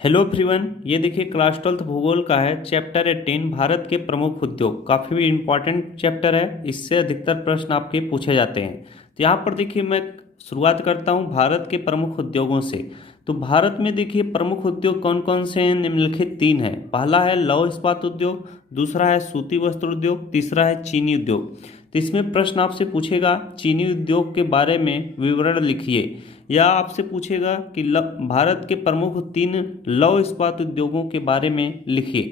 Hello everyone, ये देखिए class 12th भूगोल का है चैप्टर 18 भारत के प्रमुख उद्योग। काफ़ी इंपॉर्टेंट चैप्टर है, इससे अधिकतर प्रश्न आपके पूछे जाते हैं। तो यहाँ पर देखिए मैं शुरुआत करता हूँ भारत के प्रमुख उद्योगों से। तो भारत में देखिए प्रमुख उद्योग कौन कौन से हैं, निम्नलिखित तीन है। पहला है लौह इस्पात उद्योग, दूसरा है सूती वस्त्र उद्योग, तीसरा है चीनी उद्योग। तो इसमें प्रश्न आपसे पूछेगा चीनी उद्योग के बारे में विवरण लिखिए, या आपसे पूछेगा कि भारत के प्रमुख तीन लौह इस्पात उद्योगों के बारे में लिखिए।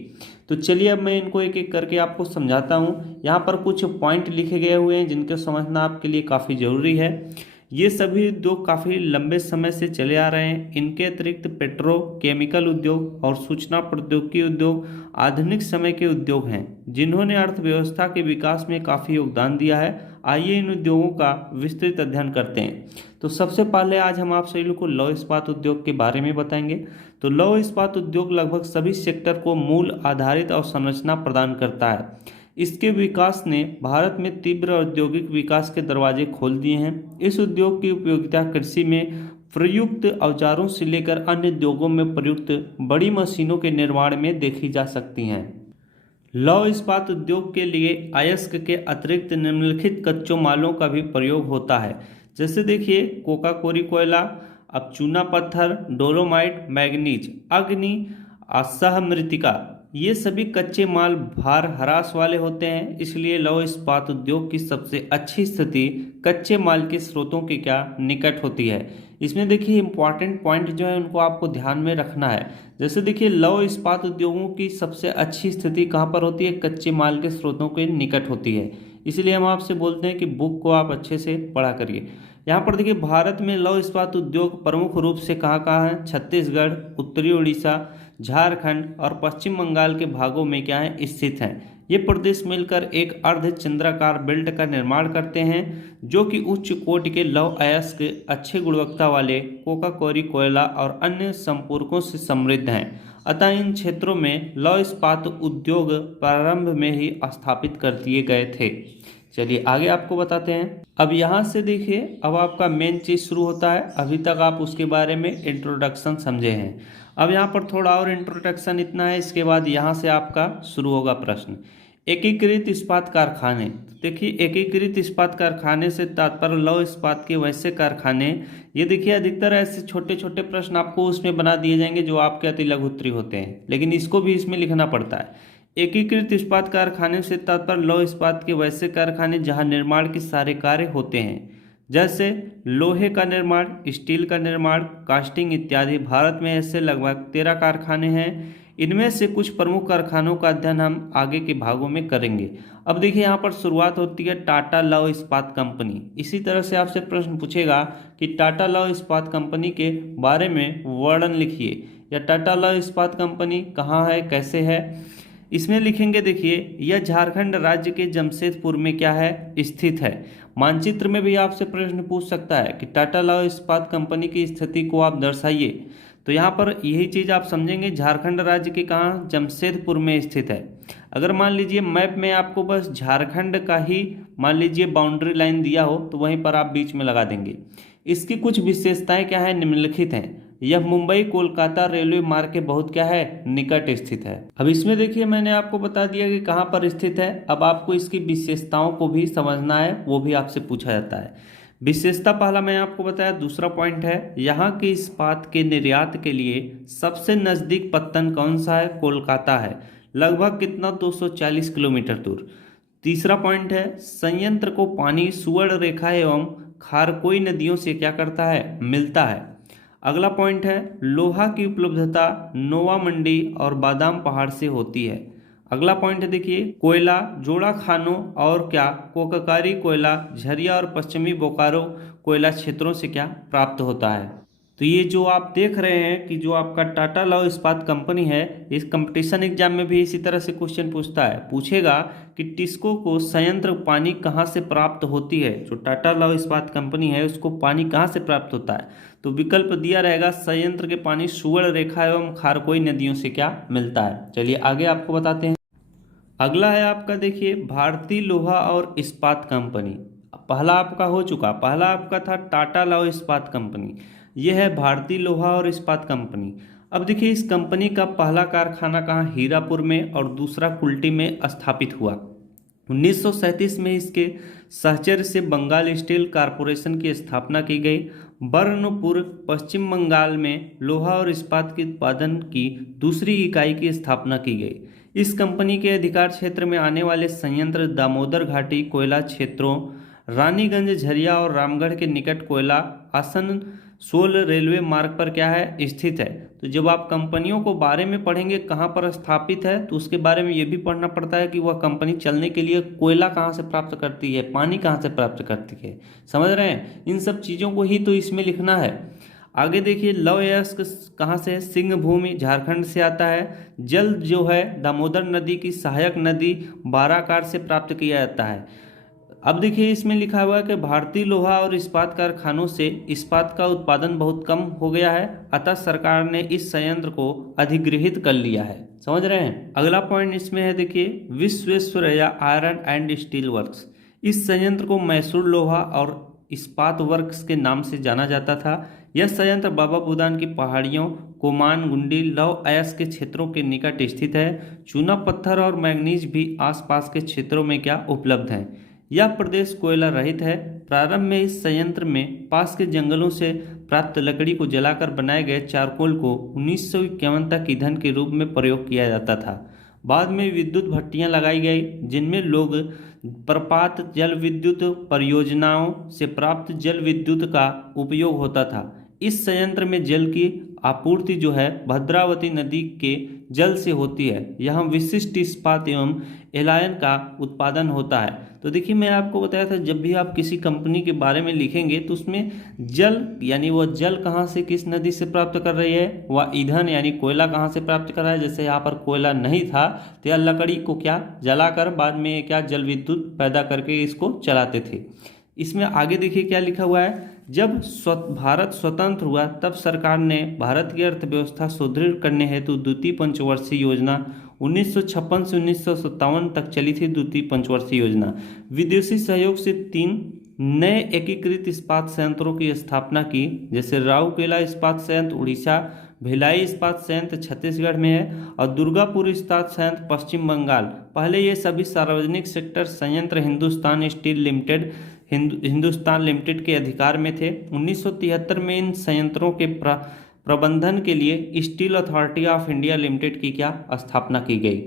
तो चलिए अब मैं इनको एक एक करके आपको समझाता हूँ। यहाँ पर कुछ पॉइंट लिखे गए हुए हैं जिनके समझना आपके लिए काफ़ी ज़रूरी है। ये सभी उद्योग काफ़ी लंबे समय से चले आ रहे हैं। इनके अतिरिक्त पेट्रो केमिकल उद्योग और सूचना प्रौद्योगिकी उद्योग आधुनिक समय के उद्योग हैं जिन्होंने अर्थव्यवस्था के विकास में काफ़ी योगदान दिया है। आइए इन उद्योगों का विस्तृत अध्ययन करते हैं। तो सबसे पहले आज हम आप सभी लोग को लौह इस्पात उद्योग के बारे में बताएंगे। तो लौह इस्पात उद्योग लगभग सभी सेक्टर को मूल आधारित और संरचना प्रदान करता है। इसके विकास ने भारत में तीव्र औद्योगिक विकास के दरवाजे खोल दिए हैं। इस उद्योग की उपयोगिता कृषि में प्रयुक्त औजारों से लेकर अन्य उद्योगों में प्रयुक्त बड़ी मशीनों के निर्माण में देखी जा सकती हैं। लौह इस्पात उद्योग के लिए अयस्क के अतिरिक्त निम्नलिखित कच्चों मालों का भी प्रयोग होता है। जैसे देखिए कोका कोरी कोयला, अब चूना पत्थर, डोलोमाइट, मैग्नीज, अग्नि, असह मृत्तिका, ये सभी कच्चे माल भार ह्रास वाले होते हैं। इसलिए लौह इस्पात उद्योग की सबसे अच्छी स्थिति कच्चे माल के स्रोतों के निकट होती है। इसमें देखिए इंपॉर्टेंट पॉइंट जो है उनको आपको ध्यान में रखना है। जैसे देखिए लौह इस्पात उद्योगों की सबसे अच्छी स्थिति कहाँ पर होती है, कच्चे माल के स्रोतों के निकट होती है। इसलिए हम आपसे बोलते हैं कि बुक को आप अच्छे से पढ़ा करिए। यहाँ पर देखिए भारत में लौह इस्पात उद्योग प्रमुख रूप से कहाँ कहाँ है, छत्तीसगढ़, उत्तरी उड़ीसा, झारखंड और पश्चिम बंगाल के भागों में स्थित हैं। ये प्रदेश मिलकर एक अर्धचंद्राकार बेल्ट का निर्माण करते हैं जो कि उच्च कोटि के लौह अयस्क, अच्छे गुणवत्ता वाले कोका कोरी कोयला और अन्य संपूरकों से समृद्ध हैं। अतः इन क्षेत्रों में लौह इस्पात उद्योग प्रारंभ में ही स्थापित कर दिए गए थे। चलिए आगे आपको बताते हैं। अब यहाँ से देखिए अब आपका मेन चीज़ शुरू होता है। अभी तक आप उसके बारे में इंट्रोडक्शन समझे हैं। अब यहाँ पर थोड़ा और इंट्रोडक्शन इतना है, इसके बाद यहाँ से आपका शुरू होगा प्रश्न। एकीकृत इस्पात कारखाने। देखिए एकीकृत इस्पात कारखाने से तात्पर्य लौह इस्पात के वैसे कारखाने। ये देखिए अधिकतर ऐसे छोटे छोटे प्रश्न आपको उसमें बना दिए जाएंगे जो आपके अति लघु उत्तरी होते हैं, लेकिन इसको भी इसमें लिखना पड़ता है। एकीकृत इस्पात कारखाने से तात्पर्य लौह इस्पात के वैसे कारखाने जहां निर्माण के सारे कार्य होते हैं, जैसे लोहे का निर्माण, स्टील का निर्माण, कास्टिंग इत्यादि। भारत में ऐसे लगभग 13 कारखाने हैं। इनमें से कुछ प्रमुख कारखानों का अध्ययन हम आगे के भागों में करेंगे। अब देखिए यहाँ पर शुरुआत होती है टाटा लौह इस्पात कंपनी। इसी तरह से आपसे प्रश्न पूछेगा कि टाटा लौह इस्पात कंपनी के बारे में वर्णन लिखिए, या टाटा लौह इस्पात कंपनी कहाँ है, कैसे है। इसमें लिखेंगे देखिए यह झारखंड राज्य के जमशेदपुर में स्थित है। मानचित्र में भी आपसे प्रश्न पूछ सकता है कि टाटा लौह इस्पात कंपनी की स्थिति को आप दर्शाइए। तो यहाँ पर यही चीज़ आप समझेंगे, झारखंड राज्य के कहाँ, जमशेदपुर में स्थित है। अगर मान लीजिए मैप में आपको बस झारखंड का ही मान लीजिए बाउंड्री लाइन दिया हो तो वहीं पर आप बीच में लगा देंगे। इसकी कुछ विशेषताएं है, निम्नलिखित हैं। यह मुंबई कोलकाता रेलवे मार्ग के बहुत निकट स्थित है। अब इसमें देखिए मैंने आपको बता दिया कि कहाँ पर स्थित है। अब आपको इसकी विशेषताओं को भी समझना है, वो भी आपसे पूछा जाता है। विशेषता पहला मैं आपको बताया। दूसरा पॉइंट है यहाँ के इस्पात के निर्यात के लिए सबसे नज़दीक पत्तन कौन सा है, कोलकाता है। लगभग कितना, 240 किलोमीटर दूर। तीसरा पॉइंट है संयंत्र को पानी सुवर्ण रेखा एवं खारकोई नदियों से करता है, मिलता है। अगला पॉइंट है लोहा की उपलब्धता नोवा मंडी और बादाम पहाड़ से होती है। अगला पॉइंट है देखिए कोयला जोड़ा खानों और कोककारी कोयला झरिया और पश्चिमी बोकारो कोयला क्षेत्रों से प्राप्त होता है। तो ये जो आप देख रहे हैं कि जो आपका टाटा लौह इस्पात कंपनी है, इस कंपटीशन एग्जाम में भी इसी तरह से क्वेश्चन पूछता है। पूछेगा कि टिस्को को संयंत्र पानी कहाँ से प्राप्त होती है। जो टाटा लौह इस्पात कंपनी है उसको पानी कहाँ से प्राप्त होता है, तो विकल्प दिया रहेगा संयंत्र के पानी सुवर्ण रेखा एवं खारकोई नदियों से मिलता है। चलिए आगे आपको बताते हैं। अगला है आपका देखिए भारतीय लोहा और इस्पात कंपनी। पहला आपका हो चुका, पहला आपका था टाटा लौह इस्पात कंपनी, यह है भारतीय लोहा और इस्पात कंपनी। अब देखिए इस कंपनी का पहला कारखाना कहाँ हीरापुर में और दूसरा कुल्टी में स्थापित हुआ। 1937 में इसके सहचर्य से बंगाल स्टील कॉरपोरेशन की स्थापना की गई। बर्नपुर पश्चिम बंगाल में लोहा और इस्पात के उत्पादन की दूसरी इकाई की स्थापना की गई। इस कंपनी के अधिकार क्षेत्र में आने वाले संयंत्र दामोदर घाटी कोयला क्षेत्रों, रानीगंज, झरिया और रामगढ़ के निकट कोयला आसनसोल रेलवे मार्ग पर क्या है, स्थित है। तो जब आप कंपनियों को बारे में पढ़ेंगे कहाँ पर स्थापित है, तो उसके बारे में ये भी पढ़ना पड़ता है कि वह कंपनी चलने के लिए कोयला कहाँ से प्राप्त करती है, पानी कहाँ से प्राप्त करती है। समझ रहे हैं, इन सब चीज़ों को ही तो इसमें लिखना है। आगे देखिए लौह अयस्क कहाँ से, सिंह भूमि झारखंड से आता है। जल जो है दामोदर नदी की सहायक नदी बाराकार से प्राप्त किया जाता है। अब देखिए इसमें लिखा हुआ है कि भारतीय लोहा और इस्पात कारखानों से इस्पात का उत्पादन बहुत कम हो गया है, अतः सरकार ने इस संयंत्र को अधिगृहित कर लिया है। समझ रहे हैं। अगला पॉइंट इसमें है देखिए Visvesvaraya iron and steel works. इस संयंत्र को मैसूर लोहा और इस्पात वर्क्स के नाम से जाना जाता था। यह संयंत्र बाबा बुदान की पहाड़ियों, कोमान गुंडी, लौह अयस्क के क्षेत्रों के निकट स्थित है। चूना पत्थर और मैग्नीज भी आसपास के क्षेत्रों में क्या उपलब्ध है। यह प्रदेश कोयला रहित है। प्रारंभ में इस संयंत्र में पास के जंगलों से प्राप्त लकड़ी को जलाकर बनाए गए चारकोल को 1951 तक ईंधन के रूप में प्रयोग किया जाता था। बाद में विद्युत भट्टियां लगाई गई जिनमें लोग प्रपात जल विद्युत परियोजनाओं से प्राप्त जल विद्युत का उपयोग होता था। इस संयंत्र में जल की आपूर्ति जो है भद्रावती नदी के जल से होती है। यहाँ विशिष्ट इस्पात एवं एलायन का उत्पादन होता है। तो देखिए मैं आपको बताया था जब भी आप किसी कंपनी के बारे में लिखेंगे तो उसमें जल यानी वह जल कहाँ से किस नदी से प्राप्त कर रही है, वह ईंधन यानी कोयला कहाँ से प्राप्त कर रहा है। जैसे यहाँ पर कोयला नहीं था तो यह लकड़ी को क्या जलाकर बाद में क्या जल विद्युत पैदा करके इसको चलाते थे। इसमें आगे देखिए क्या लिखा हुआ है। जब भारत स्वतंत्र हुआ तब सरकार ने भारत की अर्थव्यवस्था सुदृढ़ करने हेतु द्वितीय पंचवर्षीय योजना 1956 से 1957 तक चली थी। द्वितीय पंचवर्षीय योजना विदेशी सहयोग से 3 नए एकीकृत इस्पात संयंत्रों की स्थापना की, जैसे राउरकेला इस्पात संयंत्र उड़ीसा, भिलाई इस्पात संयंत्र छत्तीसगढ़ में है और दुर्गापुर इस्पात संयंत्र पश्चिम बंगाल। पहले ये सभी सार्वजनिक सेक्टर संयंत्र Hindustan steel limited Hindustan limited के अधिकार में थे। 1973 में इन संयंत्रों के प्रबंधन के लिए steel authority of India limited की क्या स्थापना की गई।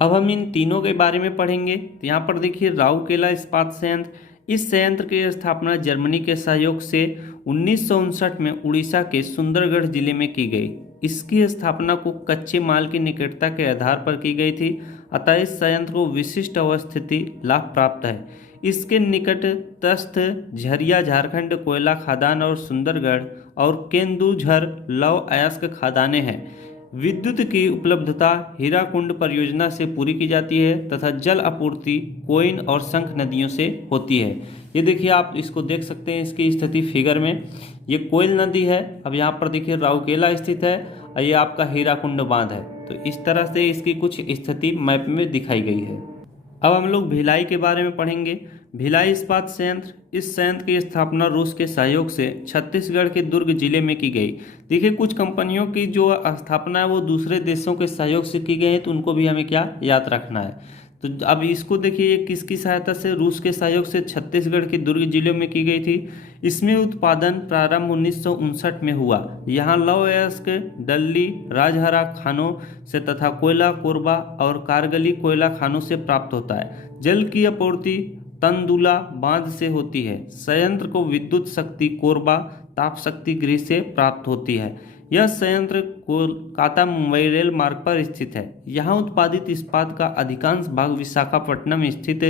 अब हम इन तीनों के बारे में पढ़ेंगे। तो यहाँ पर देखिए राउरकेला इस्पात संयंत्र, इस संयंत्र की स्थापना जर्मनी के सहयोग से 1959 में उड़ीसा के सुंदरगढ़ जिले में की गई। इसकी स्थापना को कच्चे माल की निकटता के आधार पर की गई थी, अतः इस संयंत्र को विशिष्ट अवस्थिति लाभ प्राप्त है। इसके निकटस्थ झरिया झारखंड कोयला खदान और सुंदरगढ़ और केंदुझर लौह अयस्क खदानें हैं। विद्युत की उपलब्धता हीराकुंड परियोजना से पूरी की जाती है तथा जल आपूर्ति कोइन और शंख नदियों से होती है। ये देखिए आप इसको देख सकते हैं, इसकी स्थिति फिगर में। ये कोयल नदी है, अब यहाँ पर देखिए राउरकेला स्थित है और ये आपका हीराकुंड बांध है। तो इस तरह से इसकी कुछ स्थिति मैप में दिखाई गई है। अब हम लोग भिलाई के बारे में पढ़ेंगे। भिलाई इस्पात संयंत्र, इस संयंत्र की स्थापना रूस के सहयोग से छत्तीसगढ़ के दुर्ग जिले में की गई। देखिए कुछ कंपनियों की जो स्थापना है वो दूसरे देशों के सहयोग से की गई है, तो उनको भी हमें क्या याद रखना है। तो अब इसको देखिए ये किसकी सहायता से, रूस के सहयोग से छत्तीसगढ़ के दुर्ग जिले में की गई थी। इसमें उत्पादन प्रारंभ 1959 में हुआ। यहाँ लौह अयस्क डल्ली राजहरा खानों से तथा कोयला कोरबा और कारगली कोयला खानों से प्राप्त होता है। जल की आपूर्ति तंदुला बांध से होती है। संयंत्र को विद्युत शक्ति कोरबा ताप शक्ति गृह से प्राप्त होती है। यह संयंत्र कोलकाता मुंबई रेल मार्ग पर स्थित है। यहाँ उत्पादित इस्पात का अधिकांश भाग विशाखापट्टनम स्थित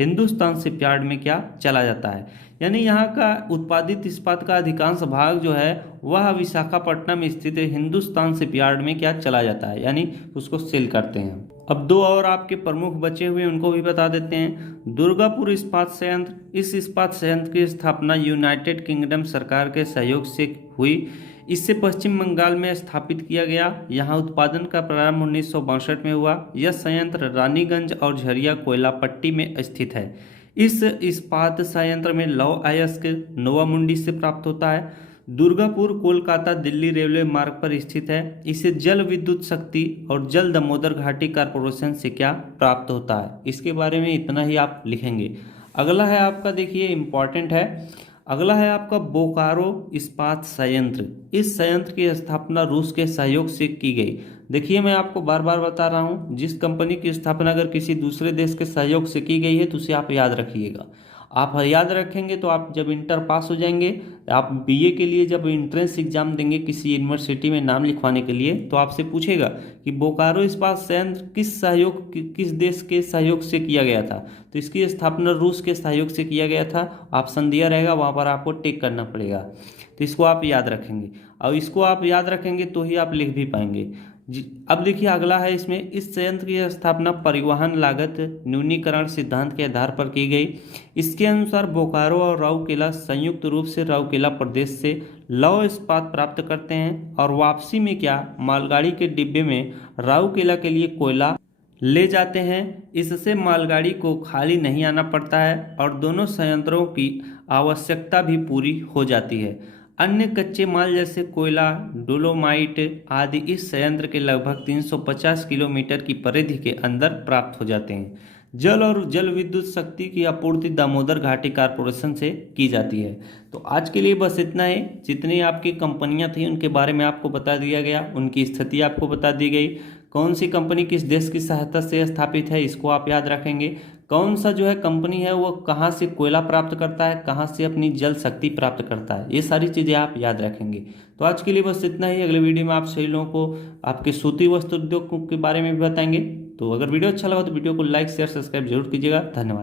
हिंदुस्तान शिपयार्ड में क्या चला जाता है। यानी यहाँ का उत्पादित इस्पात का अधिकांश भाग जो है वह विशाखापट्टनम स्थित हिंदुस्तान शिपयार्ड में क्या चला जाता है, यानी उसको सेल करते हैं। अब दो और आपके प्रमुख बचे हुए उनको भी बता देते हैं। दुर्गापुर इस्पात संयंत्र, इस इस्पात संयंत्र की स्थापना यूनाइटेड किंगडम सरकार के सहयोग से हुई। इससे पश्चिम बंगाल में स्थापित किया गया। यहाँ उत्पादन का प्रारंभ 1962 में हुआ। यह संयंत्र रानीगंज और झरिया कोयला पट्टी में स्थित है। इस इस्पात संयंत्र में लौह अयस्क नोवामुंडी से प्राप्त होता है। दुर्गापुर कोलकाता दिल्ली रेलवे मार्ग पर स्थित है। इसे जल विद्युत शक्ति और जल दामोदर घाटी कॉरपोरेशन से क्या प्राप्त होता है, इसके बारे में इतना ही आप लिखेंगे। अगला है आपका, देखिए इंपॉर्टेंट है, अगला है आपका बोकारो इस्पात संयंत्र। इस संयंत्र की स्थापना रूस के सहयोग से की गई। देखिए मैं आपको बार बार बता रहा हूँ, जिस कंपनी की स्थापना अगर किसी दूसरे देश के सहयोग से की गई है तो उसे आप याद रखिएगा। आप याद रखेंगे तो आप जब इंटर पास हो जाएंगे, आप बीए के लिए जब एंट्रेंस एग्जाम देंगे किसी यूनिवर्सिटी में नाम लिखवाने के लिए, तो आपसे पूछेगा कि बोकारो इस्पात संयंत्र किस देश के सहयोग से किया गया था। तो इसकी स्थापना रूस के सहयोग से किया गया था। ऑप्शन दिया रहेगा, वहाँ पर आपको टिक करना पड़ेगा। तो इसको आप याद रखेंगे, और इसको आप याद रखेंगे तो ही आप लिख भी पाएंगे जी। अब देखिए अगला है, इसमें इस संयंत्र की स्थापना परिवहन लागत न्यूनीकरण सिद्धांत के आधार पर की गई। इसके अनुसार बोकारो और राउरकेला संयुक्त रूप से राउरकेला प्रदेश से लौह इस्पात प्राप्त करते हैं और वापसी में क्या मालगाड़ी के डिब्बे में राउरकेला के लिए कोयला ले जाते हैं। इससे मालगाड़ी को खाली नहीं आना पड़ता है और दोनों संयंत्रों की आवश्यकता भी पूरी हो जाती है। अन्य कच्चे माल जैसे कोयला, डोलोमाइट आदि इस संयंत्र के लगभग 350 किलोमीटर की परिधि के अंदर प्राप्त हो जाते हैं। जल और जल विद्युत शक्ति की आपूर्ति दामोदर घाटी कॉरपोरेशन से की जाती है। तो आज के लिए बस इतना ही। जितनी आपकी कंपनियां थी उनके बारे में आपको बता दिया गया, उनकी स्थिति आपको बता दी गई। कौन सी कंपनी किस देश की सहायता से स्थापित है इसको आप याद रखेंगे। कौन सा जो है कंपनी है वो कहाँ से कोयला प्राप्त करता है, कहाँ से अपनी जल शक्ति प्राप्त करता है, ये सारी चीज़ें आप याद रखेंगे। तो आज के लिए बस इतना ही। अगले वीडियो में आप सभी लोगों को आपके सूती वस्त्र उद्योग के बारे में भी बताएंगे। तो अगर वीडियो अच्छा लगा तो वीडियो को लाइक शेयर सब्सक्राइब जरूर कीजिएगा। धन्यवाद।